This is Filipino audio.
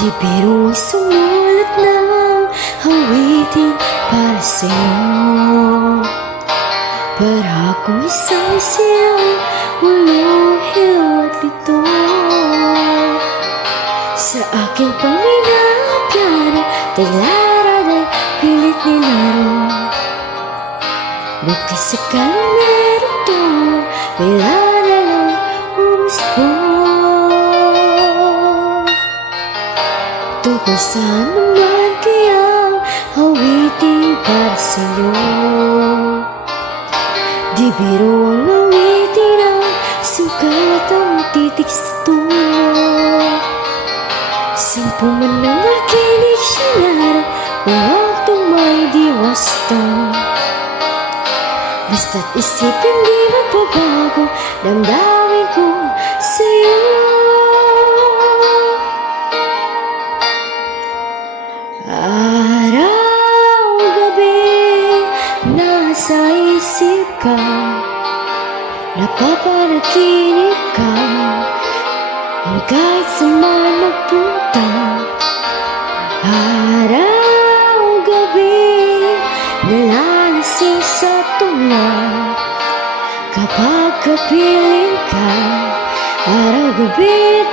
Di biro sumulat ng awitin para sa'yo, para akong isang siyang walang hilaw at lito. Sa aking paminapyano, taglara na pilit nilaro. Bakit sakaling meron to, bigla na lang umuspo. Tungkol saan naman kayang awitin para sa'yo? Di biro ang awitin ang sukat ang titik sa tulo. Sampu man ang aking diksyonaryo, walang tumay di wasta. Basta't isipin di magbabago, damdamin ko sa'yo. Araw-gabi nasa isip ka, napapanaginip ka, kahit saan magpunta. Araw-gabi nalalasing sa tunga, kapag kapiling ka. Araw-gabi